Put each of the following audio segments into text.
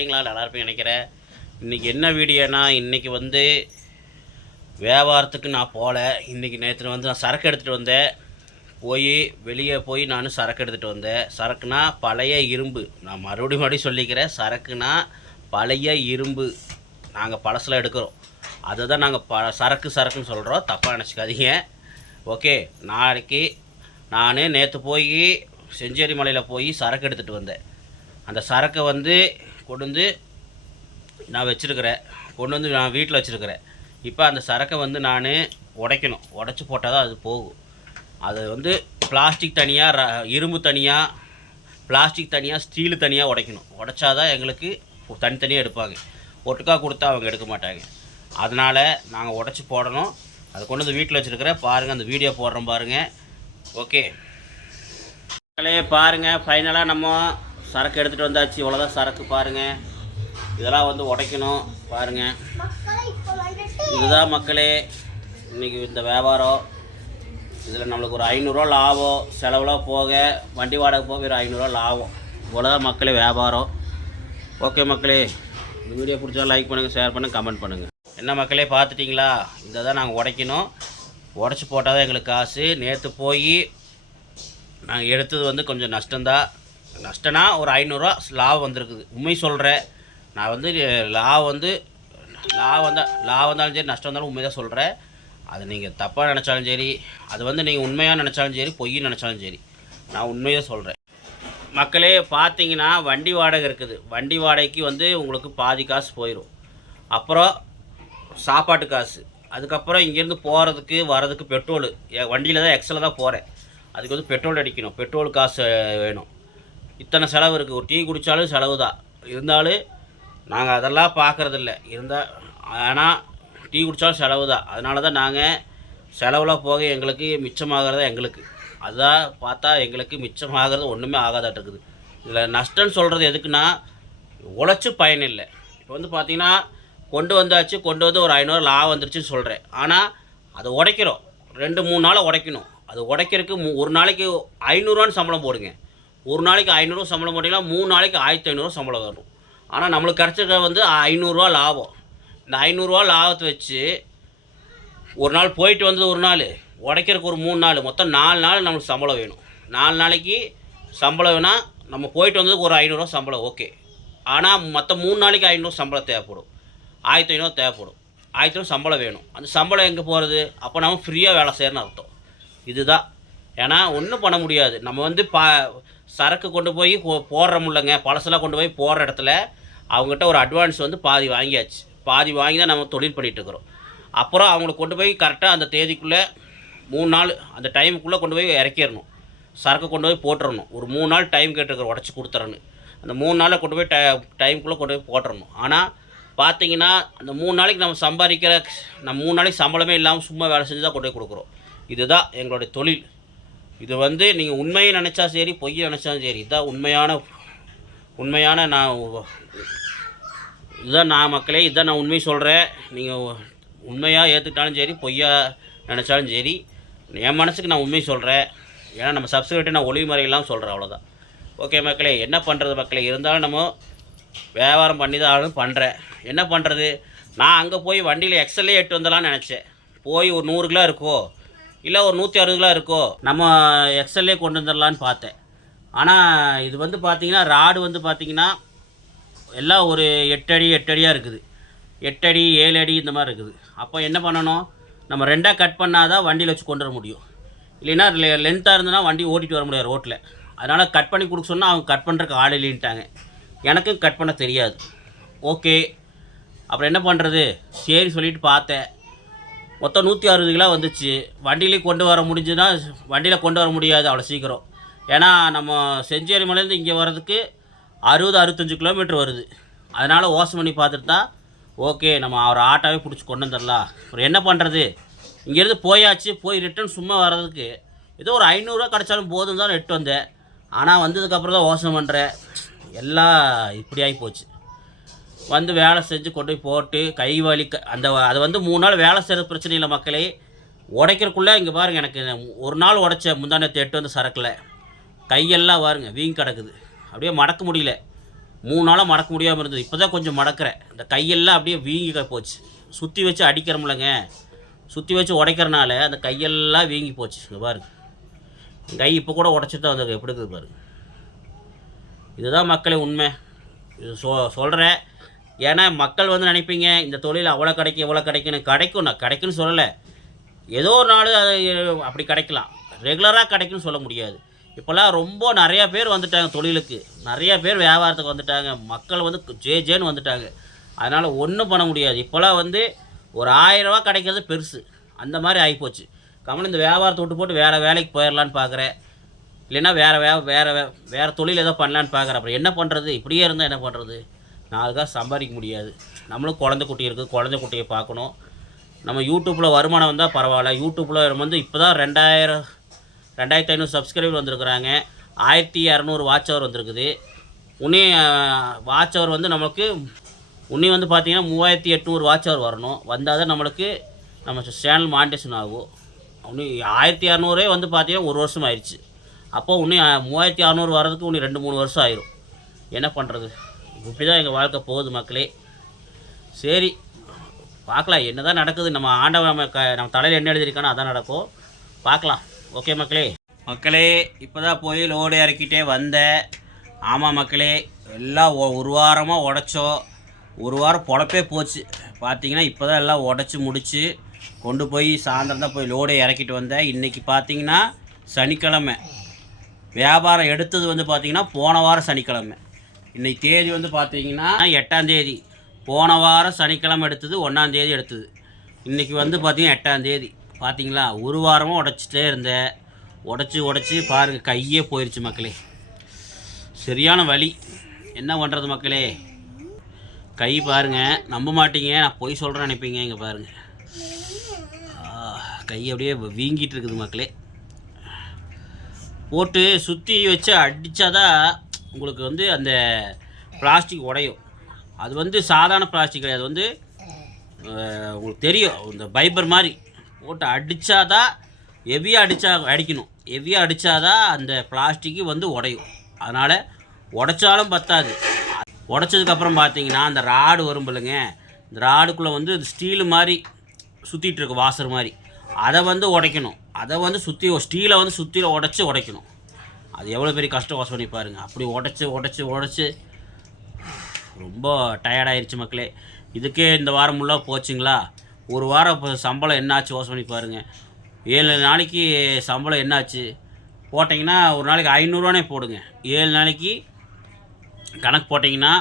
இருக்கிறீங்களா நல்லா இருப்பேன் நினைக்கிறேன். இன்றைக்கி என்ன வீடியோனா இன்றைக்கி வந்து வியாபாரத்துக்கு நான் போகல இன்றைக்கி நேற்று வந்து நான் சரக்கு எடுத்துகிட்டு வந்தேன். போய் வெளியே போய் நான் சரக்கு எடுத்துகிட்டு வந்தேன். சரக்குனா பழைய இரும்பு. நான் மறுபடியும் மறுபடியும் சொல்லிக்கிறேன். சரக்குனா பழைய இரும்பு. நாங்கள் பழசில் எடுக்கிறோம். அதை தான் நாங்கள் ப சரக்கு சரக்குன்னு சொல்கிறோம் தப்பாக நினச்சிக்காதீங்க. ஓகே நாளைக்கு நான் நேற்று போய் செஞ்சேரி மலையில் போய் சரக்கு எடுத்துகிட்டு வந்தேன். அந்த சரக்கை வந்து கொண்டு வந்து நான் வச்சுருக்கிறேன். கொண்டு வந்து நான் வீட்டில் வச்சுருக்கிறேன். இப்போ அந்த சரக்கை வந்து நான் உடைக்கணும். உடச்சி போட்டால் தான் அது போகும். அது வந்து பிளாஸ்டிக் தனியாக ர- இரும்பு தனியாக பிளாஸ்டிக் தனியாக ஸ்டீலு தனியாக உடைக்கணும். உடைச்சா தான் எங்களுக்கு தனித்தனியாக எடுப்பாங்க. ஒட்டுக்கா கொடுத்தா அவங்க எடுக்க மாட்டாங்க. அதனால் நாங்கள் உடச்சி போடணும். அதை கொண்டு வந்து வீட்டில் வச்சுருக்கிறேன். பாருங்கள் அந்த வீடியோ போடுறோம் பாருங்கள் ஓகே. பாருங்கள் ஃபைனலாக நம்ம சரக்கு எடுத்துகிட்டு வந்தாச்சு. இவ்வளோதான் சரக்கு பாருங்கள் இதெல்லாம் வந்து உடைக்கணும். பாருங்கள் இதுதான் மக்களே இன்றைக்கி இந்த வியாபாரம். இதில் நம்மளுக்கு ஒரு ஐநூறுரூவா லாபம். செலவுலாம் போக வண்டி வாடகை போக ஒரு ஐநூறுரூவா லாபம். இவ்வளோதான் மக்களே வியாபாரம். ஓகே மக்களே இந்த வீடியோ பிடிச்சா லைக் பண்ணுங்கள் ஷேர் பண்ணுங்கள் கமெண்ட் பண்ணுங்கள் என்ன மக்களே பார்த்துட்டிங்களா? இதை தான் நாங்கள் உடைக்கணும். உடச்சி போட்டால் தான் எங்களுக்கு காசு. நேற்று போய் நாங்கள் எடுத்தது வந்து கொஞ்சம் நஷ்டம்தான். நஷ்டம்னா ஒரு ஐநூறுரூவா லாபம் வந்திருக்குது. உண்மை சொல்கிறேன் நான் வந்து லாபம் வந்து லாபம் வந்தால் லாபம் வந்தாலும் சரி நஷ்டம் வந்தாலும் உண்மை தான் சொல்கிறேன் அது நீங்கள் தப்பாக நினச்சாலும் சரி அது வந்து நீங்கள் உண்மையாக நினச்சாலும் சரி பொய் நினச்சாலும் சரி நான் உண்மையாக சொல்கிறேன் மக்களே பார்த்தீங்கன்னா வண்டி வாடகை இருக்குது. வண்டி வாடகைக்கு வந்து உங்களுக்கு பாதி காசு போயிடும் அப்புறம் சாப்பாட்டு காசு. அதுக்கப்புறம் இங்கேருந்து போகிறதுக்கு வர்றதுக்கு பெட்ரோலு. வண்டியில் தான் எக்ஸலில் தான் போகிறேன் அதுக்கு வந்து பெட்ரோல் அடிக்கணும். பெட்ரோல் காசு வேணும். இத்தனை செலவு இருக்குது ஒரு டீ குடித்தாலும் செலவு தான் இருந்தாலும் நாங்கள் அதெல்லாம் பார்க்குறதில்ல இருந்தால் ஆனால் டீ குடித்தாலும் செலவு தான் அதனால தான் நாங்கள் செலவில் போக எங்களுக்கு மிச்சமாகிறதா எங்களுக்கு. அதுதான் பார்த்தா எங்களுக்கு மிச்சமாகிறது ஒன்றுமே ஆகாதாட்டிருக்குது. இதில் நஷ்டம்னு சொல்கிறது எதுக்குன்னா உழைச்சி பயன் இல்லை. இப்போ வந்து பார்த்தீங்கன்னா கொண்டு வந்தாச்சு கொண்டு வந்து ஒரு ஐநூறு லாபம் வந்துருச்சுன்னு சொல்கிறேன் ஆனால் அதை உடைக்கிறோம். ரெண்டு மூணு நாளை உடைக்கணும். அது உடைக்கிறதுக்கு ஒரு நாளைக்கு ஐநூறுரூவான்னு சம்பளம் போடுங்க. ஒரு நாளைக்கு ஐநூறுரூவா சம்பளம் போட்டிங்கன்னா மூணு நாளைக்கு ஆயிரத்தி ஐநூறுரூவா சம்பளம் வரும். ஆனால் நம்மளுக்கு கிடச்சிருக்க வந்து ஐநூறுரூவா லாபம். இந்த ஐநூறுரூவா லாபத்தை வச்சு ஒரு நாள் போயிட்டு வந்தது ஒரு நாள் உடைக்கிறதுக்கு ஒரு மூணு நாள் மொத்தம் நாலு நாள் நம்மளுக்கு சம்பளம் வேணும். நாலு நாளைக்கு சம்பளம் வேணால் நம்ம போயிட்டு வந்ததுக்கு ஒரு ஐநூறுரூவா சம்பளம் ஓகே. ஆனால் மற்ற மூணு நாளைக்கு ஐநூறு சம்பளம் தேவைப்படும். ஆயிரத்தி ஐநூறு தேவைப்படும். ஆயிரத்தி ஐநூறு சம்பளம் வேணும். அந்த சம்பளம் எங்கே போகிறது அப்போ நம்ம ஃப்ரீயாக வேலை செய்யணும்னு அர்த்தம். இதுதான். ஏன்னா ஒன்றும் பண்ண முடியாது. நம்ம வந்து பா சரக்கு கொண்டு போய் போ- போடுறோமில்லங்க பழசெல்லாம் கொண்டு போய் போடுற இடத்துல அவங்ககிட்ட ஒரு அட்வான்ஸ் வந்து பாதி வாங்கியாச்சு. பாதி வாங்கி தான் நம்ம தொழில் பண்ணிகிட்டு இருக்கிறோம் அப்புறம் அவங்கள கொண்டு போய் கரெக்டாக அந்த தேதிக்குள்ளே மூணு நாள் அந்த டைமுக்குள்ளே கொண்டு போய் இறக்கிடணும். சரக்கு கொண்டு போய் போட்டுறணும். ஒரு மூணு நாள் டைம் கேட்டுருக்குறோம் உடச்சி கொடுத்துறேன்னு. அந்த மூணு நாளில் கொண்டு போய் டை டைமுக்குள்ளே கொண்டு போய் போட்டுறணும். ஆனால் பார்த்தீங்கன்னா அந்த மூணு நாளைக்கு நம்ம சம்பாதிக்கிற நம்ம மூணு நாளைக்கு சம்பளமே இல்லாமல் சும்மா வேலை செஞ்சு தான் கொண்டு போய் கொடுக்குறோம். இதுதான் எங்களுடைய தொழில். இது வந்து நீங்கள் உண்மையை நினச்சா சரி பொய்யை நினச்சாலும் சரி இதுதான் உண்மையான உண்மையான நான் இதுதான் நான் மக்களே இதுதான் நான் உண்மை சொல்கிறேன் நீங்கள் உண்மையாக ஏற்றுக்கிட்டாலும் சரி பொய்யா நினச்சாலும் சரி என் மனசுக்கு நான் உண்மை சொல்கிறேன் ஏன்னா நம்ம சப்ஸ்கிரைப்டை நான் ஒளிமறையெல்லாம் சொல்கிறேன் அவ்வளோதான் ஓகே மக்களே என்ன பண்ணுறது மக்களே? இருந்தாலும் நம்ம வியாபாரம் பண்ணி தான் ஆளும் பண்ணுறேன் என்ன பண்ணுறது நான் அங்கே போய் வண்டியில் எக்ஸல்லே எட்டு வந்தலாம்னு நினச்சேன். போய் ஒரு நூறு கிலோ இருக்கோ இல்லை ஒரு நூற்றி அறுபது இருக்கோ நம்ம எக்ஸல்லே கொண்டு வந்துடலான்னு பார்த்தேன். ஆனால் இது வந்து பார்த்தீங்கன்னா ராடு வந்து பார்த்தீங்கன்னா எல்லாம் ஒரு எட்டடி எட்டடியாக இருக்குது. எட்டடி ஏழு அடி இந்த மாதிரி இருக்குது. அப்போ என்ன பண்ணணும்? நம்ம ரெண்டாக கட் பண்ணால் தான் வண்டியில் வச்சு கொண்டு வர முடியும். இல்லைன்னா லென்த்தாக இருந்ததுன்னா வண்டி ஓட்டிட்டு வர முடியாது ரோட்டில் அதனால் கட் பண்ணி கொடுக்க சொன்னால் அவங்க கட் பண்ணுறக்கு ஆள் இல்லைன்ட்டாங்க. எனக்கும் கட் பண்ண தெரியாது. ஓகே அப்புறம் என்ன பண்ணுறது சரி சொல்லிட்டு பார்த்தேன். மொத்தம் நூற்றி அறுபது கிலோ வந்துச்சு. வண்டியிலே கொண்டு வர முடிஞ்சுன்னா வண்டியில் கொண்டு வர முடியாது அவ்வளோ சீக்கிரம். ஏன்னா நம்ம செஞ்சேரி மலையிலேருந்து இங்கே வர்றதுக்கு அறுபது அறுபத்தஞ்சு கிலோமீட்டர் வருது. அதனால் ஓசம் பண்ணி பார்த்துட்டு தான் ஓகே நம்ம அவரை ஆட்டோவே பிடிச்சி கொண்டு வந்துடலாம். அப்புறம் என்ன பண்ணுறது இங்கேருந்து போயாச்சு போய் ரிட்டர்ன் சும்மா வர்றதுக்கு. ஏதோ ஒரு ஐநூறுரூவா கிடச்சாலும் போதும் தான் எட்டு வந்தேன். ஆனால் வந்ததுக்கப்புறம் தான் யோசனை பண்ணுறேன் எல்லாம் இப்படி ஆகி போச்சு. வந்து வேலை செஞ்சு கொண்டு போய் போட்டு கை வலி க- அந்த அது வந்து மூணு நாள் வேலை செய்கிறது பிரச்சனை இல்லை மக்களே. உடைக்கிறக்குள்ளே இங்கே பாருங்கள் எனக்கு ஒரு நாள் உடைச்ச முந்தானத்தை எட்டு வந்து சரக்கில். கையெல்லாம் பாருங்க வீங்கி கிடக்குது. அப்படியே மடக்க முடியல. மூணு நாளாக மடக்க முடியாமல் இருந்தது. இப்போ தான் கொஞ்சம் மடக்கிறேன். இந்த கையெல்லாம் அப்படியே வீங்கி போச்சு. சுற்றி வச்சு அடிக்கிறோம்லங்க. சுற்றி வச்சு உடைக்கிறனால அந்த கையெல்லாம் வீங்கி போச்சு. இங்கே பாருங்க. கை இப்போ கூட உடச்சி தான் வந்தது எப்படி இருக்குது பாருங்க. இதுதான் மக்களே உண்மை. இது சொ சொல்கிறேன் ஏன்னா மக்கள் வந்து நினைப்பீங்க இந்த தொழில் அவ்வளோ கிடைக்கும் இவ்வளோ கிடைக்குன்னு கிடைக்கும் நான் கிடைக்குன்னு சொல்லலை. ஏதோ ஒரு நாள் அது அப்படி கிடைக்கலாம். ரெகுலராக கிடைக்குன்னு சொல்ல முடியாது. இப்போல்லாம் ரொம்ப நிறையா பேர் வந்துட்டாங்க தொழிலுக்கு. நிறையா பேர் வியாபாரத்துக்கு வந்துட்டாங்க. மக்கள் வந்து ஜே ஜேன்னு வந்துட்டாங்க. அதனால் ஒன்றும் பண்ண முடியாது. இப்போல்லாம் வந்து ஒரு ஆயிரரூவா கிடைக்கிறது பெருசு. அந்த மாதிரி ஆகிப்போச்சு கமல் இந்த வியாபாரத்தை விட்டு போட்டு வேறு வேலைக்கு போயிடலான்னு பார்க்குறேன் இல்லைன்னா வேறு வே வேறு வே வேறு தொழில் ஏதோ பண்ணலான்னு பார்க்குறேன் அப்புறம் என்ன பண்ணுறது இப்படியே இருந்தால் என்ன பண்ணுறது நாலு சம்பாதிக்க முடியாது. நம்மளும் குழந்தை குட்டி இருக்குது குழந்தை குட்டியை பார்க்கணும். நம்ம யூடியூப்பில் வருமானம் வந்தால் பரவாயில்ல. யூடியூப்பில் வந்து இப்போ தான் ரெண்டாயிரம் ரெண்டாயிரத்தி ஐநூறு சப்ஸ்கிரைபர் வந்திருக்கிறாங்க. ஆயிரத்தி இரநூறு வாட்ச் அவர் வந்திருக்குது. உன்னே வாட்ச் ஹவர் வந்து நம்மளுக்கு உன்னே வந்து பார்த்தீங்கன்னா மூவாயிரத்தி எட்நூறு வாட்ச் அவர் வரணும். வந்தால் தான் நம்மளுக்கு நம்ம சேனல் மானிட்டேஷன் ஆகும். உன்னி ஆயிரத்தி இரநூறே வந்து பார்த்தீங்கன்னா ஒரு வருஷம் ஆயிடுச்சு அப்போ இன்னும் மூவாயிரத்தி அறநூறு வர்றதுக்கு உன்னி ரெண்டு மூணு வருஷம் ஆயிரும். என்ன பண்ணுறது இப்படி தான் எங்கள் வாழ்க்கை போகுது மக்களே. சரி பார்க்கலாம். என்ன தான் நடக்குது? நம்ம ஆண்டவன் நம்ம க நம்ம தலையில் என்ன எழுதியிருக்கானோ அதான் நடக்கும். பார்க்கலாம். ஓகே மக்களே. மக்களே இப்போ தான் போய் லோடு இறக்கிட்டே வந்தேன் ஆமாம் மக்களே எல்லாம் ஒ- ஒரு வாரமாக உடச்சோம். ஒரு வாரம் பொழப்பே போச்சு. பார்த்தீங்கன்னா இப்போ தான் எல்லாம் உடச்சி முடித்து கொண்டு போய் சாயந்தரம் தான் போய் லோடை இறக்கிட்டு வந்தேன். இன்றைக்கி பார்த்தீங்கன்னா சனிக்கிழமை. வியாபாரம் எடுத்தது வந்து பார்த்திங்கன்னா போன வாரம் சனிக்கிழமை. இன்னைக்கு தேதி வந்து பார்த்தீங்கன்னா எட்டாம் தேதி. போன வாரம் சனிக்கிழமை எடுத்தது ஒன்றாம் தேதி எடுத்தது. இன்றைக்கி வந்து பார்த்தீங்கன்னா எட்டாம் தேதி. பார்த்தீங்களா? ஒரு வாரமாக உடச்சிட்டே இருந்தேன் உடச்சி உடச்சி பாருங்கள் கையே போயிடுச்சு மக்களே. சரியான வழி என்ன பண்ணுறது மக்களே? கை பாருங்க. நம்ப மாட்டீங்க. நான் பொய் சொல்கிறேன் நினைப்பீங்க. இங்கே பாருங்கள் கை அப்படியே வீங்கிட்டு இருக்குது மக்களே. போட்டு சுற்றி வச்சு அடித்தாதான் உங்களுக்கு வந்து அந்த பிளாஸ்டிக் உடையும். அது வந்து சாதாரண பிளாஸ்டிக் கிடையாது. வந்து உங்களுக்கு தெரியும். இந்த பைபர் மாதிரி போட்டு அடித்தாதான் ஹெவியாக அடித்தா அடிக்கணும். ஹெவியாக அடித்தா தான் அந்த பிளாஸ்டிக்கு வந்து உடையும். அதனால் உடைச்சாலும் பத்தாது. உடச்சதுக்கப்புறம் பார்த்தீங்கன்னா அந்த ராடு வரும் இல்லைங்க இந்த ராடுக்குள்ளே வந்து ஸ்டீலு மாதிரி சுற்றிட்டு இருக்கு வாசர் மாதிரி. அதை வந்து உடைக்கணும். அதை வந்து சுற்றி ஸ்டீலை வந்து சுற்றில உடச்சி உடைக்கணும். அது எவ்வளோ பெரிய கஷ்டம் வாசம் பண்ணி பாருங்க. அப்படி உடச்சி உடச்சி உடச்சி. ரொம்ப டயர்டாயிருச்சு மக்களே. இதுக்கே இந்த வாரம் ஃபுல்லாக போச்சுங்களா? ஒரு வாரம் இப்போ சம்பளம் என்னாச்சு யோசனை பண்ணி பாருங்கள் ஏழு நாளைக்கு சம்பளம் என்னாச்சு? போட்டிங்கன்னா ஒரு நாளைக்கு ஐநூறுரூவானே போடுங்க. ஏழு நாளைக்கு கணக்கு போட்டிங்கன்னா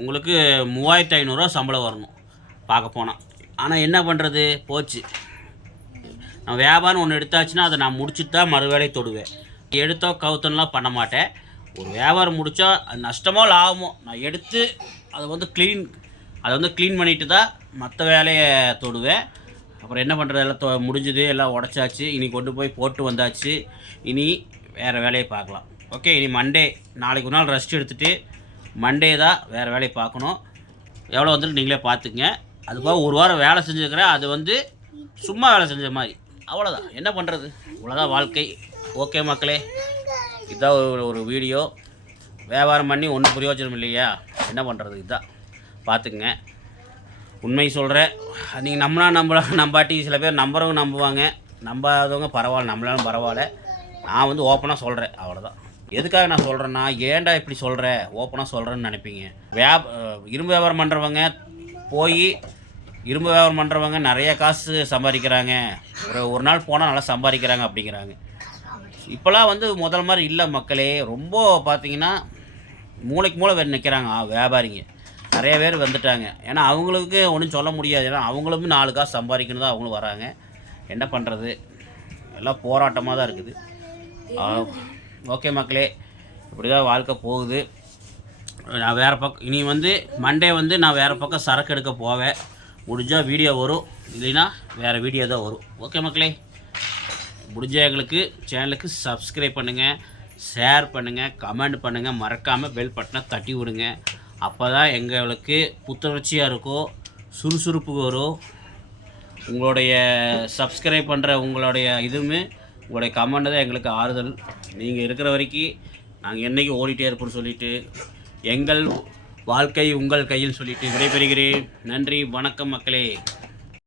உங்களுக்கு மூவாயிரத்து ஐநூறுரூவா சம்பளம் வரணும். பார்க்க போனால் ஆனால் என்ன பண்ணுறது போச்சு. நான் வியாபாரம் ஒன்று எடுத்தாச்சுன்னா அதை நான் முடிச்சுட்டு தான் மறு வேலையை தொடுவேன். எடுத்தோ கவுத்தன்லாம் பண்ண மாட்டேன். ஒரு வியாபாரம் முடித்தா அது நஷ்டமோ லாபமோ நான் எடுத்து அதை வந்து க்ளீன் அதை வந்து க்ளீன் பண்ணிட்டு தான் மற்ற வேலையை தொடுவேன். அப்புறம் என்ன பண்ணுறது எல்லாம் தொ முடிஞ்சுது எல்லாம் உடச்சாச்சு. இனி கொண்டு போய் போட்டு வந்தாச்சு. இனி வேறு வேலையை பார்க்கலாம். ஓகே இனி மண்டே நாளைக்கு ஒரு நாள் ரெஸ்ட் எடுத்துகிட்டு மண்டே தான் வேறு வேலையை பார்க்கணும். எவ்வளோ வந்துட்டு நீங்களே பார்த்துக்குங்க. அதுபோக ஒரு வாரம் வேலை செஞ்சுருக்கிறேன். அது வந்து சும்மா வேலை செஞ்ச மாதிரி. அவ்வளோதான் என்ன பண்ணுறது இவ்வளோதான் வாழ்க்கை. ஓகே மக்களே இதுதான் ஒரு ஒரு வீடியோ. வியாபாரம் பண்ணி ஒன்றும் பிரயோஜனம் இல்லையா? என்ன பண்ணுறது இதுதான் பார்த்துக்குங்க. உண்மை சொல்கிறேன் நீங்கள் நம்பினா நம்ப நம்பாட்டி சில பேர் நம்புறவங்க நம்புவாங்க. நம்பாதவங்க பரவாயில்ல நம்மளாலும் பரவாயில்ல. நான் வந்து ஓப்பனாக சொல்கிறேன் அவ்வளோதான் எதுக்காக நான் சொல்கிறேன்னா ஏன்டா இப்படி சொல்கிற ஓப்பனாக சொல்கிறேன்னு நினைப்பீங்க. வியாப இரும்பு வியாபாரம் பண்ணுறவங்க போய் இரும்பு வியாபாரம் பண்ணுறவங்க நிறைய காசு சம்பாதிக்கிறாங்க. ஒரு ஒரு நாள் போனால் நல்லா சம்பாதிக்கிறாங்க அப்படிங்கிறாங்க. இப்போலாம் வந்து முதல் மாதிரி இல்லை மக்களே. ரொம்ப பார்த்தீங்கன்னா மூளைக்கு மூளை வேறு நிற்கிறாங்க வியாபாரிங்க. நிறைய பேர் வந்துட்டாங்க. ஏன்னா அவங்களுக்கு ஒன்றும் சொல்ல முடியாது. ஏன்னா அவங்களும் நாலு காசு சம்பாதிக்கணும் தான் அவங்களும் வராங்க. என்ன பண்ணுறது எல்லாம் போராட்டமாக தான் இருக்குது. ஓகே மக்களே. இப்படி தான் வாழ்க்கை போகுது. நான் வேறு பக்கம் இனி வந்து மண்டே வந்து நான் வேறு பக்கம் சரக்கு எடுக்க போவேன். முடிஞ்சால் வீடியோ வரும். இல்லைன்னா வேறு வீடியோ தான் வரும். ஓகே மக்களே. முடிஞ்ச எங்களுக்கு சேனலுக்கு சப்ஸ்கிரைப் பண்ணுங்கள் ஷேர் பண்ணுங்கள் கமெண்ட் பண்ணுங்கள் மறக்காமல் பெல் பட்டனை தட்டி விடுங்க. அப்போ தான் எங்களுக்கு புத்துணர்ச்சியாக இருக்கும் சுறுசுறுப்பு வரும் உங்களுடைய சப்ஸ்கிரைப் பண்ணுற உங்களுடைய இதுவுமே உங்களுடைய கமெண்ட் தான் எங்களுக்கு ஆறுதல். நீங்கள் இருக்கிற வரைக்கும் நாங்கள் என்றைக்கு ஓடிட்டே இருப்போம்னு சொல்லிவிட்டு எங்கள் வாழ்க்கை உங்கள் கையில் சொல்லிவிட்டு விடைபெறுகிறேன். நன்றி வணக்கம் மக்களே.